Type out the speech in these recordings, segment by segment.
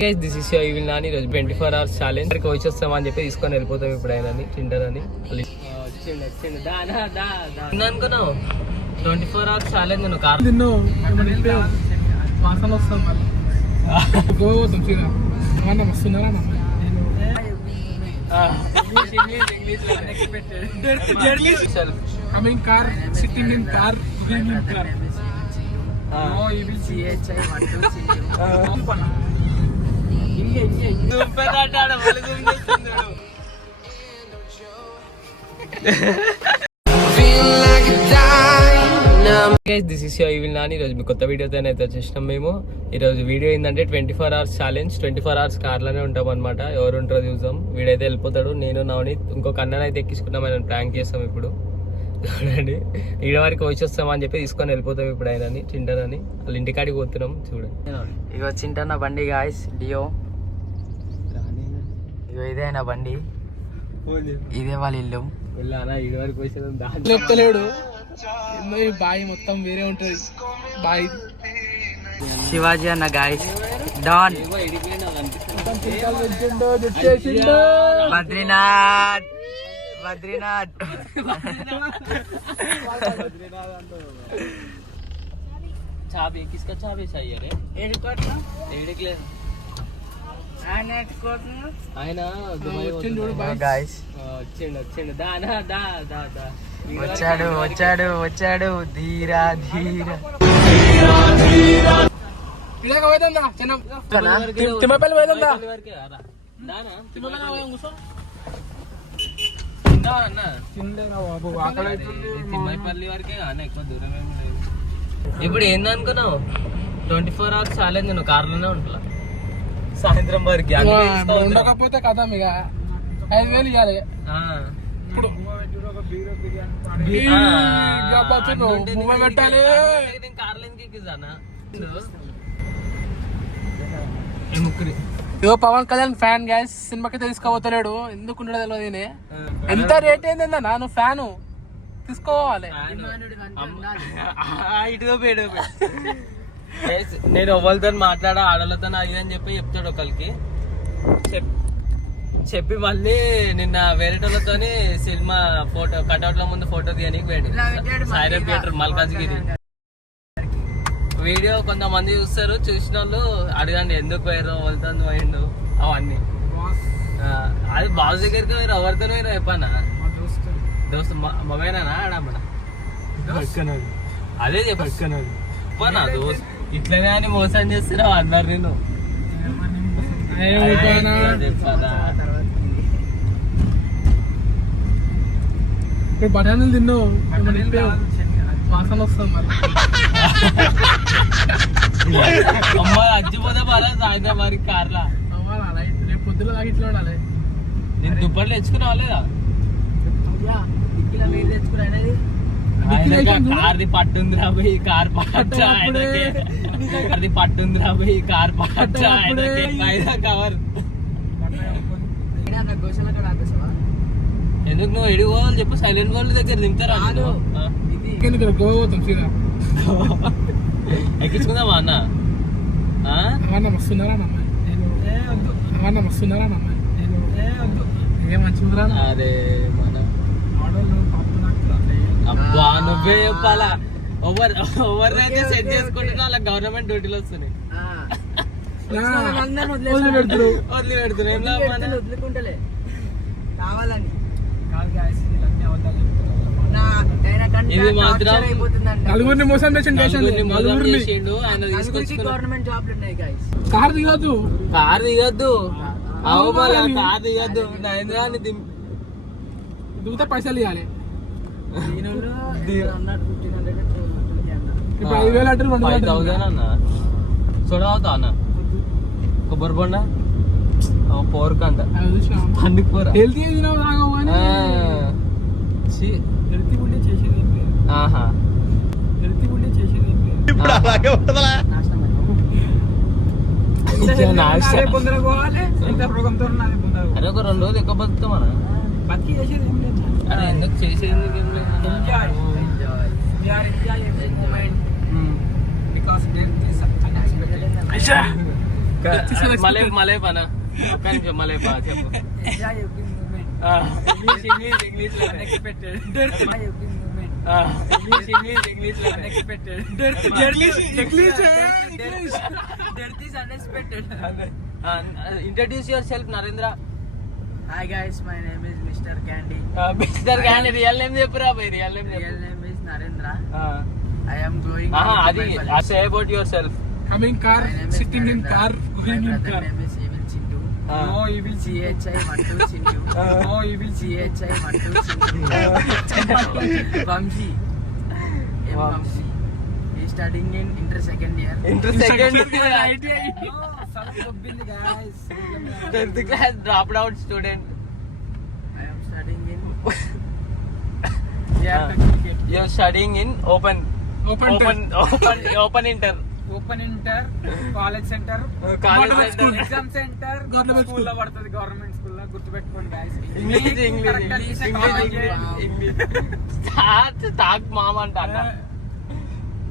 This is your evil Nani. ఈరోజు 24 hours challenge ఇక్కడికి వచ్చి వస్తామని చెప్పి తీసుకొని వెళ్ళిపోతాం ఇప్పుడు ఆయన తింటారని అనుకున్నావు. 24 hours ఛాలెంజ్ నువ్వు కార్ తిన్నావు వాసన వస్తాం మళ్ళీ వస్తున్నారా coming car sitting in car going in car this is your evil Nani. ఈరోజు మీ కొత్త వీడియోతో అయితే వచ్చేసినాం మేము. ఈరోజు వీడియో ఏంటంటే 24 hours ఛాలెంజ్. 24 hours కార్లోనే ఉంటాం అనమాట. ఎవరు ఉంటారో చూద్దాం. వీడైతే వెళ్ళిపోతాడు. నేను నవనీత్ ఇంకొక అన్నని అయితే ఎక్కించుకున్నాం. ఆయన ప్రాంక్ చేస్తాం ఇప్పుడు. చూడండి ఈడ వరకు వచ్చి వస్తామని చెప్పి తీసుకొని వెళ్ళిపోతాం ఇప్పుడు ఆయనని తింటారని. వాళ్ళ ఇంటికాడికి పోతున్నాం చూడండి. ఇక వచ్చింటా బండి గాయస్ డియో. ఇగో ఇదే నా బండి, ఇదే వాళ్ళ ఇల్లు. ఈడ వరకు చెప్తలేడు బాయ్ మొత్తం వేరే ఉంటది బాయ్. శివాజీ అన్న గాయస్ డాన్. బద్రీనాథ్ బద్రీనాథ్ చాబీ కిస్కా చాబీ चाहिए रे ఏడికి లేదు ఆయన గాయస్ వచ్చిండు దానా దా దా దా వచ్చాడు వచ్చాడు వచ్చాడు ధీరా ధీరా. ఇలాగ పోయిందా చిన్న తిమ్మపల్లి పోయిందా తిమ్మపల్లి వరకే అన్న, ఎక్కువ దూరం ఏమి లేదు. ఇప్పుడు ఏందనుకున్నావు 24 hours ఛాలెంజ్ నువ్వు కార్లోనే ఉంటున్నా సాయంత్రం వరకు ఉండకపోతే కదా ఇక 5,000 ఇవ్వాలి. ఇప్పుడు పెట్టాలి ఇగో పవన్ కళ్యాణ్ ఫ్యాన్ గ్యాస్ సినిమాకి తీసుకోపోతలేడు. ఎందుకు ఉండడు తెలియదు. ఎంత రేట్ ఏందన్నా నువ్వు ఫ్యాను తీసుకోవాలి. నేను ఎవరితో మాట్లాడా ఆడలతో అది అని చెప్పి చెప్తాడు ఒకరికి. చెప్పి మళ్ళీ నిన్న వేరేటోళ్ళతో సినిమా ఫోటో కట్అవుట్ల ముందు ఫోటో తీయడానికి పోయాడు సాయిరామ్ థియేటర్ మల్కాజ్గిరి. వీడియో కొంతమంది చూస్తారు, చూసిన వాళ్ళు అడగండి ఎందుకు పోయారు వాళ్ళతో పోయిండు అవన్నీ. అది బాస్ దగ్గరికి పోయారు, ఎవరితో పోయారు చెప్పానా దోస్తు మగైనా ఆడమ్మడ అదే చెప్పనా దోస్త్ ఇట్లనే అని మోసం చేస్తున్నావు అన్నారు. నేను బఠానీలు తిన్నావు వాసన వస్తాం అమ్మ అచ్చిపోతే బాగా సాయంత్రం మరి కార్లా రేపు పొద్దున దాకా ఇట్లా ఉండాలి. నేను దుప్పట్లు తెచ్చుకున్నావా లేదా? కార్ది పట్టుందిరా పోయి కార్ పట్టా కార్ది పట్టుందిరా పోయి కార్ పట్టా కవర్. ఎందుకు నువ్వు ఎడికి పోవాలి చెప్పు? సైలెంట్ వాళ్ళ దగ్గర దింపుతారా? ఎక్కించుకుందామా అన్న? వస్తున్నారా వస్తున్నారా మంచిగా అరే మన అబ్బా నువ్వే చెప్పాలా? ఎవరినైతే సెట్ చేసుకుంటున్నా అలా గవర్నమెంట్ డ్యూటీలు వస్తున్నాయి. వదిలి పెడుతున్నాయి వదులుకుంటలే కావాలని. ఇది మాత్రం నలుగురిని మోసం చేసిండు ఆయన తీసుకొచ్చి గవర్నమెంట్ జాబ్లు ఉన్నాయి. కార్ దిగద్దు కార్ దిగద్దు కార్ దిగద్దు దిగితే పైసలు ఇవ్వాలి. ఇప్పుడు 5,000 అంటే 5,000 అన్న చూడవుతా అన్న. కొబ్బరి బొండ పోరుకు అంత పండుగ కూర హెల్తీ అరే ఒక 2 రోజులు ఎక్కువ బతుకుతాం అన్న. ఎందుకు చేసేది మలే పనా ఒక్క నిమిషం మలే పా చెప్పు English introduce your self Narendra. Hi guys, my name is Mr. Candy. Mister గాని రియల్ నేమ్ చెప్పురా by. Real name Real name is Narendra. I am going. అది say about your self. Coming car, My name is sitting in Narendra. Car, My going in brother car. name is Evil Chintu. No evil CHI Mantu Chintu. No evil CHI Mantu Chintu. Vamsi. Vamsi. He is studying in inter second year. Inter second No, some dubbing guys. 10th class dropped out student. I am studying in. You are studying in open Open inter. Open inter, college center, College center. exam center, Government school లో పడుతుంది, government school లో గుర్తుపెట్టుకోండి guys. English తాక్ మామ అంట అన్న.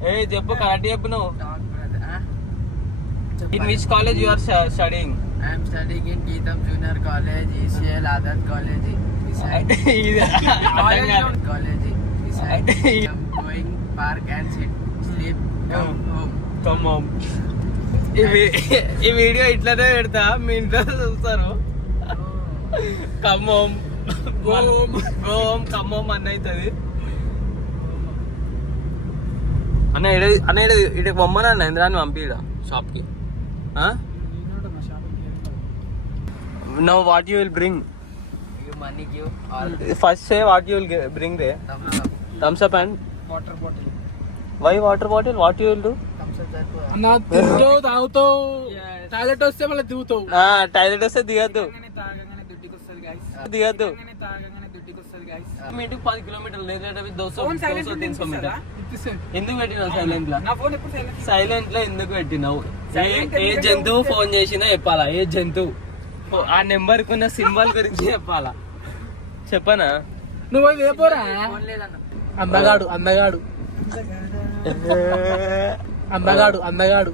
ఏ చెప్పు correct చెప్పు నువ్వు. Talk, brother. In which college you are studying? I am studying in Geetham Junior College, ECL Adat College. College. I am going park and sit, sleep, come home. Come home. ఈ video ఇట్లానే పెడతా, మీ ఇంట్లో చూస్తారు. Come home, go home, come home అన్న అవుతుంది. అన్న ఇటు బొమ్మనండి ఇంద్రాన్ని పంపి షాప్ కి. No what you will bring? Give money, give all. First say what you will bring రే. Thumbs up. Thums Up and Water bottle. Why water bottle? What you will do? Thumbs up సరిపోదా? అన్న తింటావు, తాగుతావు, toilet వస్తే మళ్ళీ దిగుతావు. Toilet వస్తే దిగద్దు, తాగగానే దుడ్డికి వస్తుంది guys. దిగద్దు. తాగగానే దుడ్డికి వస్తుంది guys. మీ ఇంటికి 10 కిలోమీటర్లు లేదు, 200 మీటర్. ఇచ్చేసేయ్. ఎందుకు పెట్టినావు సైలెంట్ లో? నా ఫోన్ ఎప్పుడు silent? సైలెంట్ లో ఎందుకు పెట్టినావు? Silent ఏ జంతువు ఫోన్ చేసినా చెప్పాలా? ఏ జంతువు ఆ నెంబర్ కున్న సింబల్ గురించి చెప్పాలా? చెప్పనా? నువ్వు పోయి వేపోరా. ఫోన్ లేదన్న. అందగాడు అందగాడు అందగాడు అందగాడు.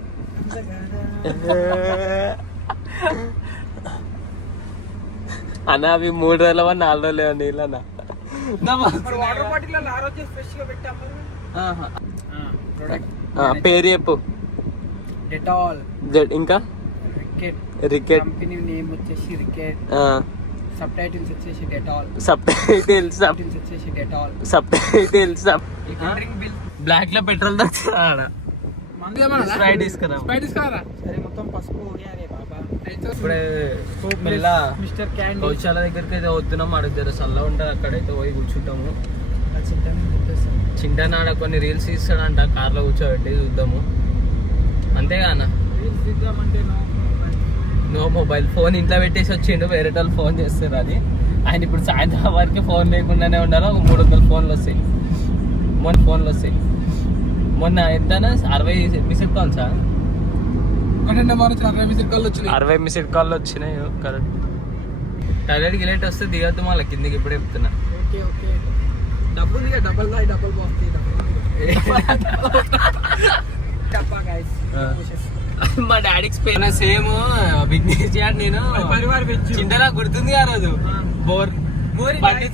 అన్న అవి 3 రోజులవా 4 రోజులు నీళ్ళన్నా. మరి వాటర్ బాటిల్ లో ఆ రోజు ఫ్రెష్ గా పెట్టాము. ప్రొడక్ట్ పేరు చెప్పు. డెటాల్. ఇంకా రికెట్. రికెట్. కంపెనీ నేమ్ వచ్చేసి రికెట్. సబ్ టైటిల్స్ వచ్చేసి డెటాల్. సబ్ టైటిల్స్ వచ్చేసి Dettol. Subtitles. Drink bill. Black లో పెట్రోల్ దొరుకుతుందా? స్ప్రైట్ తీసుకురా. స్ప్రైట్ తీసుకురా. సరే మొత్తం పసుపు అరే బాబా. ఇప్పుడే మెల్ల మిస్టర్ క్యాండీ. గౌశాల దగ్గరికి అయితే వస్తున్నాం. అక్కడ జర చల్ల ఉంటుంది, అక్కడైతే పోయి కూర్చుంటాము. చింటనాడ కొన్ని రీల్స్ ఇస్తాడంట, కార్లో కూర్చోబెట్టి చూద్దాము. అంతేగా అన్న? No mobile. ఫోన్ ఇంట్లో పెట్టేసి వచ్చిండు, వేరే వాళ్ళు ఫోన్ చేస్తారు. అది ఆయన ఇప్పుడు సాయంత్రం వరకు ఫోన్ లేకుండానే ఉండాలి. ఒక 300 ఫోన్లు వస్తాయి. ఫోన్లు వస్తాయి. మొన్న ఎంతనా 60 మిస్డ్ కాల్సా? 60 మిస్డ్ కాల్ వచ్చినాయి. కరెక్ట్. టాయిలెట్ గిలెట్ వస్తే దిగద్దు మళ్ళీ కిందికి. ఇప్పుడు చెప్తున్నా. Okay okay. డబ్బులు డబల్ బాయ్ డబల్ బాక్స్. డబ్బా గైస్. మా డాడీకి స్పెయిన్ సేమ్ బిగ్నేస్ చేయాలి. నేను చింటలా గుర్తుంది ఆ రోజు బండి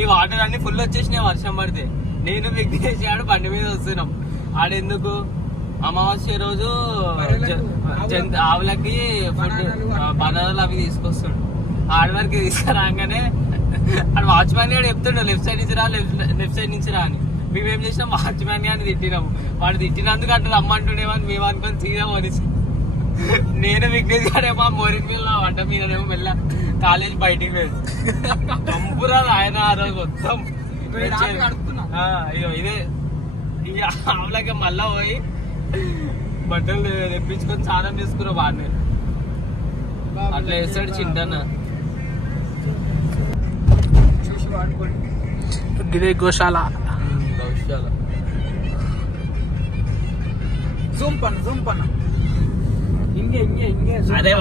ఈ వాటర్ అన్ని ఫుల్ వచ్చేసినాయి వర్షం పడితే. నేను బిగ్నేస్ చేయాడు బండి మీద వస్తున్నాం. ఆడెందుకు అమావాస్య రోజు ఆవులకి ఫుడ్ బనానాలు అవి తీసుకొస్తాడు. ఆడవారికి తీసుకురాగానే ఆడు వాచ్మ్యాన్ గారు చెప్తుండే లెఫ్ట్ సైడ్ నుంచి రా, లెఫ్ట్ సైడ్ నుంచి రా అని. మేమేం చేసినాం, వాచ్మ్యాన్ గారిని తిట్టినాము. వాడు తిట్టినందుకు అట్లా రమ్మంటుండేమని మేము అనుకొని తీరా మోరిసి. నేను విఘ్నేష్ గారేమో మోరిన్ మీద వంట మీదనేమో మెల్ల కాలేజ్ బయటికి వెళ్ళి కంపురా ఆయన ఆ రోజు మొత్తం. అయ్యో ఇదే ఆవులకి మళ్ళా పోయి బట్టలు తెప్పించుకొని స్నానం చేసుకున్నా వాడిని. అట్లా వేస్తాడు చింటన్న. చూసి వాడుకోండి. గిరే గోశాల. జూమ్ పన్న ఇంగే అదే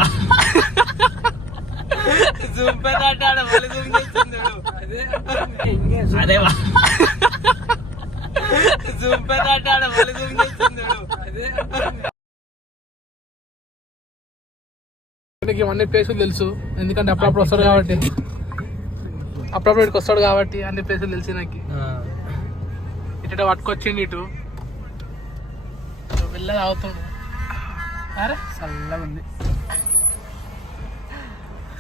జూమ్ పెద్ద జూమ్ చేస్తుంది. అదే జూమ్ పెద్ద జూమ్ చేస్తుంది. నీకు ఇవన్నీ ప్లేసులు తెలుసు, ఎందుకంటే అప్పుడప్పుడు వస్తాడు కాబట్టి, అప్పుడప్పుడు ఇక్కడికి వస్తాడు కాబట్టి అన్ని ప్లేసులు తెలిసి నాకు. ఇటు పట్టుకొచ్చింది, ఇటు వెళ్ళి అవుతాడు. అరే చల్లగా ఉంది.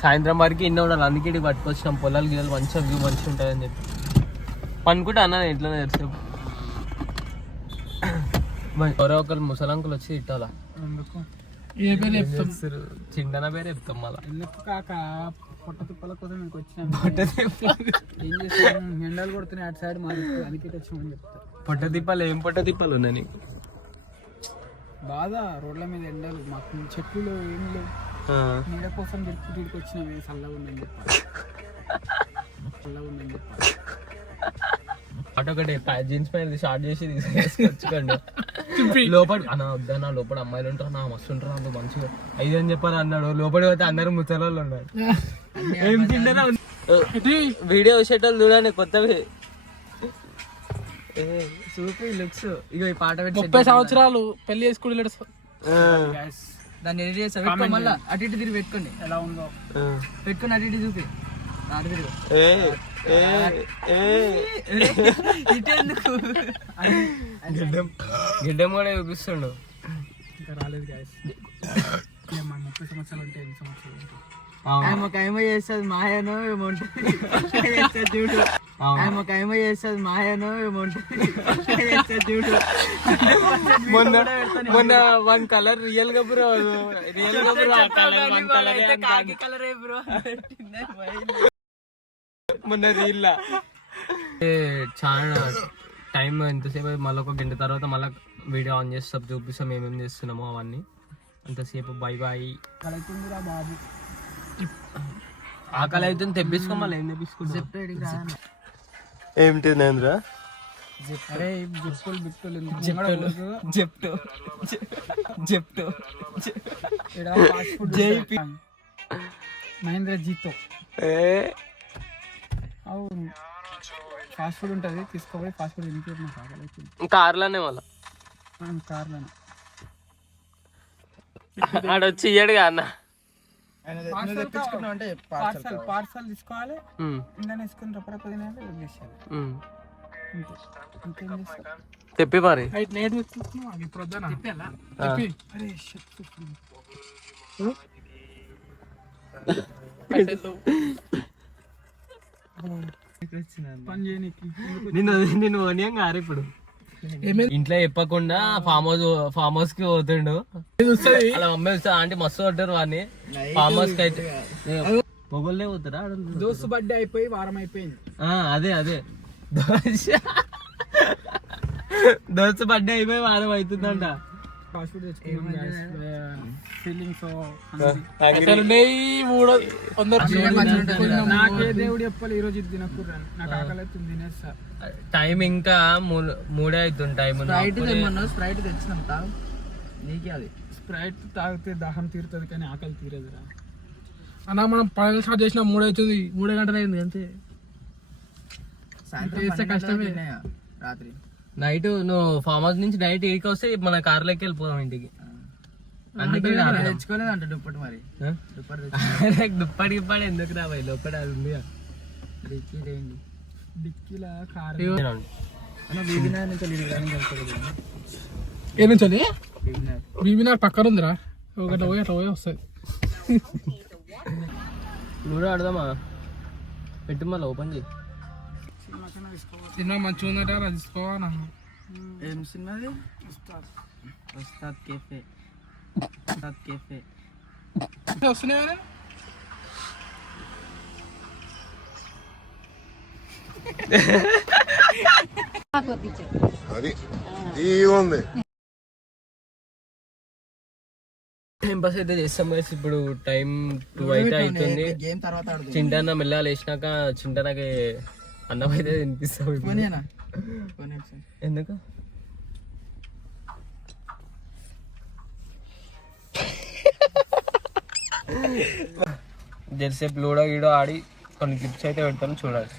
సాయంత్రం వరకు ఇన్న ఉండాలి, అందుకే ఇటు పట్టుకొచ్చినాం. పొలాలు గిన్నెలు మంచిగా వ్యూ మంచిగా ఉంటుందని చెప్పి పనుకుంటే అన్న ఎట్లా తెరిసేపు ఎవరో ఒకరు ముసలంకులు వచ్చి తిట్టాలా. ఏ పేరు చెప్తాం, చింటన పేరు చెప్తాం మళ్ళా. ఎందుకు కాక పొట్ట తిప్పల కోసం మీకు వచ్చినాం. ఏం చేస్తాం, ఎండలు కొడుతున్నాయి అటు సైడ్ మాది, అందుకే వచ్చామని చెప్తారు. పొట్ట తిప్పాలు ఏం పొట్ట తిప్పాలు ఉన్నాయి నీకు? బాధ రోడ్ల మీద ఎండలు, మాకు చెట్లు ఏం లేవు, నీడ కోసం తిరుపతికి వచ్చినామే. చల్లగా ఉందని చెప్పాలి, చల్లగా ఉందని చెప్పాలి. ఒకటి జీన్స్ ప్యాంట్ షార్ట్ చేసి తీసుకొచ్చుకోండి. లోపల అన్న వద్దన్న, లోపల అమ్మాయిలు ఉంటారు, నా మస్తు ఉంటారు, అందులో మంచిగా ఐదు అని చెప్పారు అన్నాడు. లోపలికి పోతే అందరూ ముచ్చలలో ఉన్నారు. ఏం తింటారా వీడియో వచ్చేటోళ్ళు చూడండి కొత్తవి చూపి లుక్స్. ఇగో ఈ పాట 30 సంవత్సరాలు పెళ్లి చేసుకుని దాన్ని ఎడిట్ చేస్తా, పెట్టుకో, మళ్ళీ అటు ఇటు తిరిగి పెట్టుకోండి, ఎలా ఉందో పెట్టుకుని అటు ఇటు చూపి. అటు తిరుగు, ఇటెందుకు గిడ్డం కూడా చూపిస్తుండు. ఇంకా రాలేదు గాయస్. 30 సంవత్సరాలు అంటే 8 సంవత్సరాలు ఉంటాయి. అవును. ఏమో చేస్తుంది మాయనో ఏమో చూడు, ఏమో చేస్తుంది మాయనో ఏమో చూడు. మొన్న వన్ కలర్ రియల్ గా బ్రో, రియల్ గా బ్రో కాకి కలర్ బ్రో మొన్న రీల్ చాలా టైం ఎంతసేపు, మళ్ళీ ఒక గంట తర్వాత మళ్ళీ వీడియో ఆన్ చేస్తాం, చూపిస్తాం ఏమేమి చేస్తున్నామో అవన్నీ. అంతసేపు బై బాయ్. అవుతుందిరా బాబు, ఆకలి అయితే తెప్పించుకో, మళ్ళీ ఏం తెప్పించుకుంటా. ఏమిటి నేంద్ర అరే జిప్పులు బిప్పులు చెప్తూ చెప్తూ జైపీ మహేంద్ర జీతో. అవును, ఫాస్ట్ ఫుడ్ ఉంటుంది, తీసుకోపోయి ఫాస్ట్ ఫుడ్ తినిపించడం కాగలవుతుంది. కార్లోనే మళ్ళా కార్లోనే ఆడొచ్చి ఇయ్యాడుగా అన్న. అంటే పార్సల్ తీసుకోవాలి, ఇంట్లో వేసుకుని రప్పరప్ప తినాలి, వదిలేసేయాలి. ఇంకేం చేస్తారు, తెప్పి మరి పని చేయనీకి. నిన్ను వనియం గారు ఇప్పుడు ఇంట్లో చెప్పకుండా ఫామ్ హౌస్ కి పోతుండు. అలా మమ్మీ వస్తా అంటే మస్తు కొట్టారు వాడిని. ఫామ్ హౌస్ కి అయితే పొగలే పోతారా? దోస్తు బర్త్డే అయిపోయి వారం అయిపోయింది. అదే దోస్తు బర్త్డే అయిపోయి వారం అవుతుందంట. ఫాస్ట్ ఫుడ్ ఫీలింగ్స్ నాకే దేవుడు చెప్పాలి, ఈ రోజు ఇది తినకూడదు, నాకు ఆకలి అవుతుంది, తినేస్తా. టైం ఇంకా 3 అవుతుంది. టైం స్ప్రైట్ తెచ్చినాం, తాగు. నీకే అది స్ప్రైట్ తాగితే దాహం తీరుతుంది కానీ ఆకలి తీరదురా అన్న. మనం పని స్టార్ట్ చేసిన 3 అవుతుంది, 3 గంటలు అయింది అంతే. సాయంత్రం కష్టమే, రాత్రి నైట్ నువ్వు ఫామ్ హౌస్ నుంచి నైట్ 8కి వస్తే మన కార్లోకి వెళ్ళిపోదాం ఇంటికి. అందుకే తెచ్చుకోలేదంట దుప్పటి, మరి దుప్పటి గిప్పటి ఎందుకు రా పోయి లోపల అది ఉంది. డిక్కీలా కార్ ఏ నుంచి బీబీనార్ పక్కన ఉందిరా, ఒకటి పోయి అట్లా పోయి వస్తుంది. నువ్వు ఆడదామా? పెట్టి మళ్ళీ ఓపెన్ చేయి. సినిమా మంచిగా ఉందట, తీసుకోవాలన్నా. ఏం సినిమాది? ఉస్తాద్ కేఫే. ఉస్తాద్ కేఫే వస్తున్నాయి. టైం పాస్ అయితే చేస్తాం guys. ఇప్పుడు టైం 2 అయితే అవుతుంది. చింటన్న మెల్లగా లేచినాక చింటనకి అన్నం అయితే తినిపిస్తాం. ఎందుకు జెర్సేపు లూడో గీడో ఆడి కొన్ని గిఫ్ట్స్ అయితే పెడతాను, చూడాలి.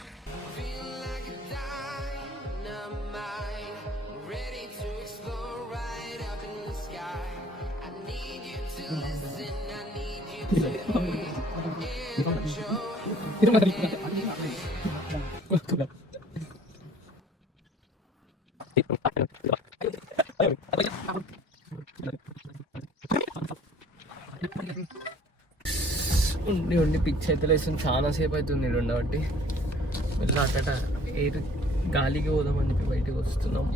ఉండి ఉండి పిచ్చి అయితే లేస్తుంది, చాలా సేపు అవుతుంది ఇక్కడ ఉండబట్టి. వెళ్ళాకట ఎయిర్ గాలికి పోదామని చెప్పి బయటకు వస్తున్నాం.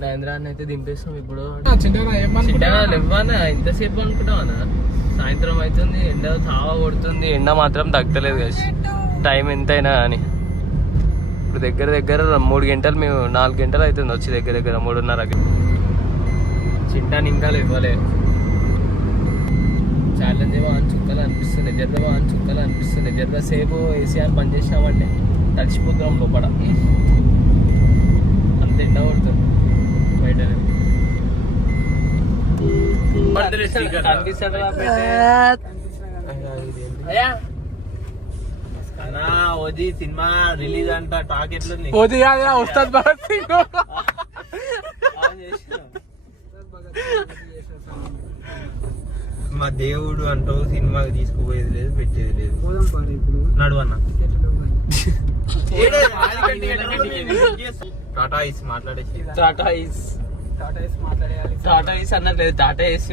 సాయంత్రాన్ని అయితే దింపేస్తాం ఇప్పుడు. ఇవ్వనా ఇంతసేపు అనుకుంటావా? సాయంత్రం అవుతుంది, ఎండ చావా కొడుతుంది. ఎండ మాత్రం తగ్గలేదు కదా టైం ఎంతైనా అని. ఇప్పుడు దగ్గర దగ్గర 3 గంటలు, మేము 4 గంటలు అవుతుంది వచ్చి దగ్గర దగ్గర 3:30కి. చింటాన్ని ఇంకా ఇవ్వలే. ఛాలెంజ్ ఏమో అని చుక్కలు అనిపిస్తుంది, నిద్రమో అని చుక్కలు అనిపిస్తుంది. నిద్ర సేపు ఏసీఆర్ బంద్ చేసినామంటే తడిచిపోతున్నాం లోపల. అంత ఎండ కొడుతుంది బయట. ఓజీ సినిమా రిలీజ్ అంట, టాక్ ఎట్లుంది? ఓజీ కాదురా, ఉస్తాద్ భగత్ సింగ్. మా దేవుడు అంటూ సినిమాకి తీసుకుపోయేది లేదు, పెట్టేది లేదు. పోదాం పారు ఇప్పుడు. నడు అన్న. టికెట్లు టాటా ఇస్ మాట్లాడేసి. టాటా ఈస్ మాట్లాడేయాలి. టాటా ఈస్ అన్నట్లేదు, టాటా ఏసీ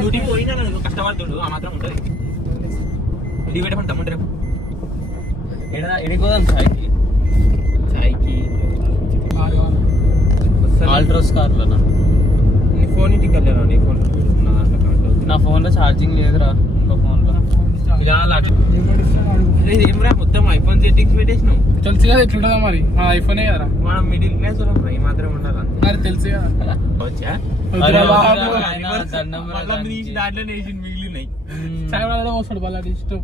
డ్యూటీకి పోయినా కష్టపడుతుండు, ఆ మాత్రం ఉంటుంది. ఇంటికి పెట్టమని తమ్ముంటే ఎడిపోదాం చాయ్కి. ఆల్ట్రోస్ కార్లోనా? నీ ఫోన్ ఇంటికి వెళ్ళాను, నీ ఫోన్ నా ఫోన్లో ఛార్జింగ్ లేదురా, ఇంకో ఫోన్లో. ఇలా ఏమరా మొత్తం ఐఫోన్ సెట్టింగ్స్ పెట్టేసినావు. తెలుసు కదా ఎట్లుంటుందా మరి, మా ఐఫోనే కదరా. మనం మిడిల్ క్లాస్ ఈ మాత్రం ఉండాలి. మరి తెలుసు కదా. వచ్చా వద్దురా బాబు. దాంట్లో మిగిలినాయి. చాలా వస్తాడు వాళ్ళ ఇష్టం.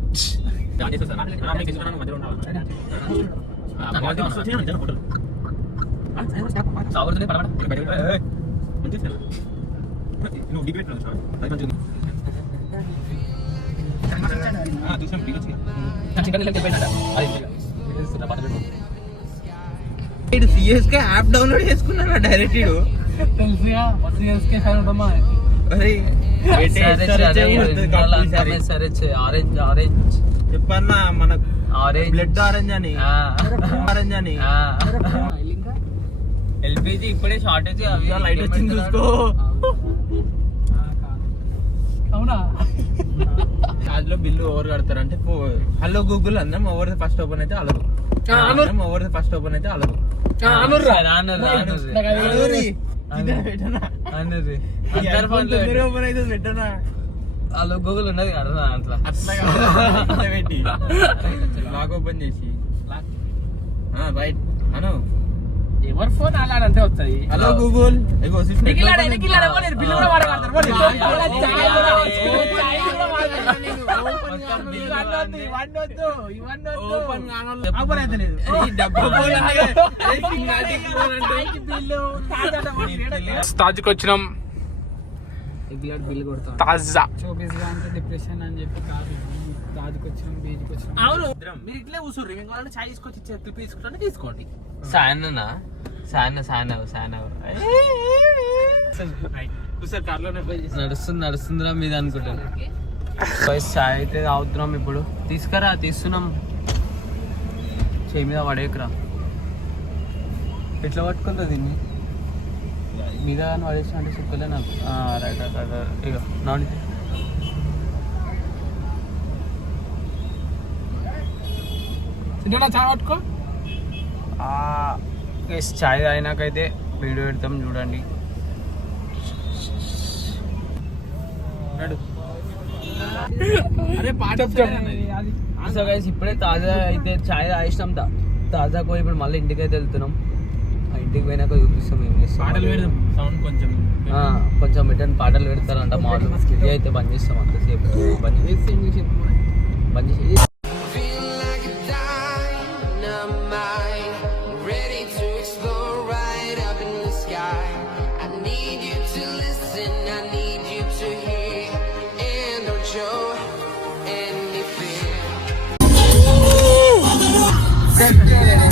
సిఎస్కే యాప్ డౌన్లోడ్ చేసుకున్నారా డైరెక్ట్? తెలుసుగా సిఎస్కే ఫ్యాన్ ఉంటామా. ఆరెంజ్ చెప్పన్నా మనకు ఆరెంజ్ బ్లడ్ ఆరెంజ్ అని, ఆరెంజ్ అని. ఎల్పిజి ఇప్పుడే షార్టేజ్. అవి లైట్ వచ్చింది చూసుకో. అవునా? అందులో బిల్లు ఓవర్ కడతారంటే హలో గూగుల్ అందం ఓవర్ ఫస్ట్ ఓపెన్ అయితే అలదు. ఓవర్ ఫస్ట్ ఓపెన్ అయితే అలదు. ఓపెన్ అయితే పెట్టనా? హలో గూగుల్ ఉన్నది కదా అట్లా. అట్లా పెట్టి లాక్ ఓపెన్ చేసి రైట్ అను. ఎవరి ఫోన్ అలా అంటే వస్తాయి. Hello Google. తాజ్కి వచ్చినాం. బిల్ కొడతాం. తాజా షోబీస్ గా అంటే డిప్రెషన్ అని చెప్పి కాదు. తాజ్కి వచ్చినాం, బీచ్కి వచ్చినాం. అవును, మీరు ఇట్లే కూర్చోర్రి. మేము కావాలంటే చాయ్ తీసుకొచ్చి క్లిప్ తీసుకుంటే తీసుకోండి. సాయన నడుస్తుందిరా మీద అనుకుంటాను. చాయ్ అయితే తాగుతున్నాం ఇప్పుడు. తీస్తున్నాం. చేయి మీద పడేకరా. ఎట్లా పట్టుకుంటా దీన్ని మీద కానీ పడేసిన అంటే చెప్పలే నాకు. రైట్ ఇక నాని చాయ్ పట్టుకో. చాయ్ తాగినాకైతే వీడియో పెడతాం చూడండి. అరే పాట సో గైస్ ఇప్పుడే తాజా అయితే చాయ్ తాగిస్తాం. తాజా పోయి ఇప్పుడు మళ్ళీ ఇంటికి అయితే వెళ్తున్నాం. ఆ ఇంటికి పోయినాక చూపిస్తాం ఏం చేస్తాం. పాటలు పెడదాం, సౌండ్ కొంచెం రిటర్న్ పాటలు పెడతారంట. మామూలు ఇది అయితే బంద్ చేస్తాం అంతసేపు. బంద్ చేసి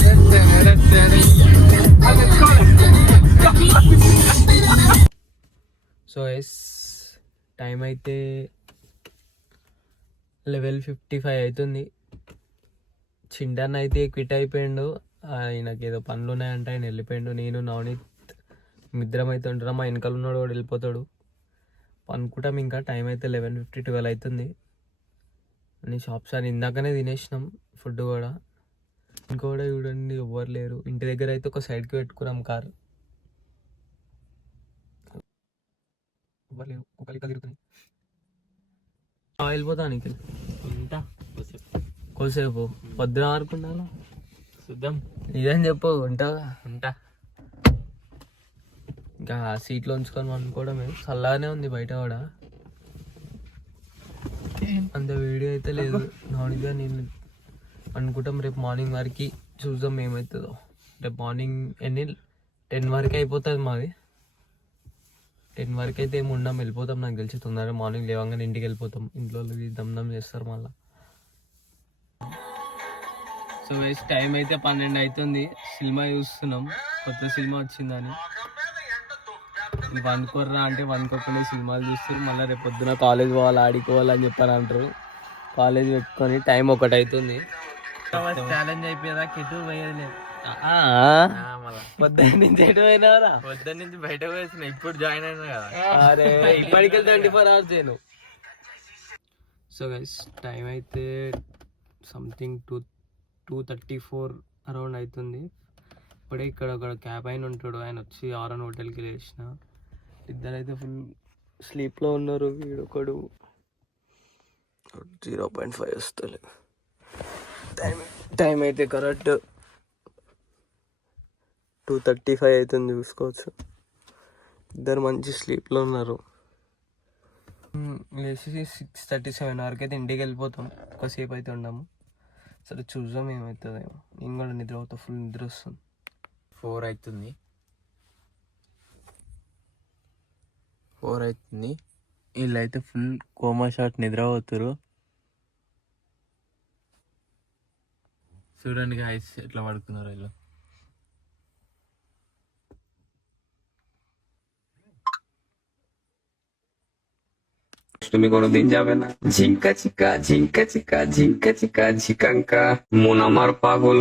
Let's సో ఎస్ టైం అయితే 11:55 అవుతుంది. చిండన్ అయితే క్విట్ అయిపోయిండు. ఆయనకి ఏదో పనులు ఉన్నాయంటే ఆయన వెళ్ళిపోయిండు. నేను నవనీత్ మిద్దరం అయితే ఉంటాం. మా వెనకాల ఉన్నాడు వాడు వెళ్ళిపోతాడు. అనుకుంటాం ఇంకా టైం అయితే 11:12 అవుతుంది. అన్ని షాప్స్ అని ఇందాకనే తినేసినాం ఫుడ్ కూడా. ఇంకోటి చూడండి ఎవ్వరు లేరు. ఇంటి దగ్గర అయితే ఒక సైడ్కి పెట్టుకున్నాం కార్. ఎవ్వరు లేరు, ఒకరికి తిరుగుతుంది. వెళ్ళిపోతా నీకు ఉంటా కోసేపు పొద్దున ఆడుకున్నాను. చూద్దాం. ఇదేం చెప్పు ఉంటావా? ఉంటా. ఇంకా సీట్లో ఉంచుకొని అనుకోవడమే. చల్లగానే ఉంది బయట కూడా. అంత వీడియో అయితే లేదు. నార్మల్గా నేను అనుకుంటాం రేపు మార్నింగ్ వరకు చూద్దాం ఏమవుతుందో. రేపు మార్నింగ్ 10 వరకు అయిపోతుంది మాది. 10 వరకు అయితే ఏమి ఉండం, వెళ్ళిపోతాం. నాకు తెలిసి తొందరగా మార్నింగ్ లేవగానే ఇంటికి వెళ్ళిపోతాం. ఇంట్లో దమ్ చేస్తారు మళ్ళీ. సో వేస్ట్ టైం అయితే 12 అవుతుంది. సినిమా చూస్తున్నాం, కొత్త సినిమా వచ్చిందని. వనుకోర్రా అంటే వనుకోకుండా సినిమాలు చూస్తారు. మళ్ళీ రేపు పొద్దున కాలేజ్ పోవాలి, ఆడుకోవాలి అని చెప్పని అంటారు. కాలేజ్ పెట్టుకొని టైం 1 అవుతుంది. ఛాలెంజ్ అయిపోయేదాకా ఎటు పోయేది లేదు. పొద్దున్న నుంచి ఎటు పోయినారా? పొద్దున్న నుంచి బయట పోయేసిన, ఇప్పుడు జాయిన్ అయినా కదా. అరే ఇప్పటికి 24 hours నేను. సో గైస్ టైం అయితే సంథింగ్ 2:34 అరౌండ్ అవుతుంది. ఇప్పుడే ఇక్కడ ఒక క్యాబ్ అయిన ఉంటాడు, ఆయన వచ్చి ఆరన్ హోటల్కి లేచిన. ఇద్దరైతే ఫుల్ స్లీప్లో ఉన్నారు. వీడొకడు 0.5 వస్తలే. టైం అయితే కరెక్ట్ 2:35 అవుతుంది, చూసుకోవచ్చు. ఇద్దరు మంచి స్లీప్లో ఉన్నారు. లేచి 6:37 వరకు అయితే ఇంటికి వెళ్ళిపోతాం. ఒకసేపు అయితే ఉండము. సరే చూద్దాం ఏమవుతుందేమో. నేను కూడా నిద్ర అవుతా, ఫుల్ నిద్ర వస్తుంది. 4 అవుతుంది. వీళ్ళు అయితే ఫుల్ కోమా షాట్ నిద్ర పోతురు. చూడండి గాయ్స్ ఎట్లా పడుకున్నారు వీళ్ళు. তুমি কোনোদিন যাবে না ঝিঙ্কা চিকা ঝিঙ্কা চিকা ঝিঙ্কা চিকা ঝিকাঙ্কা মন আমার পাগল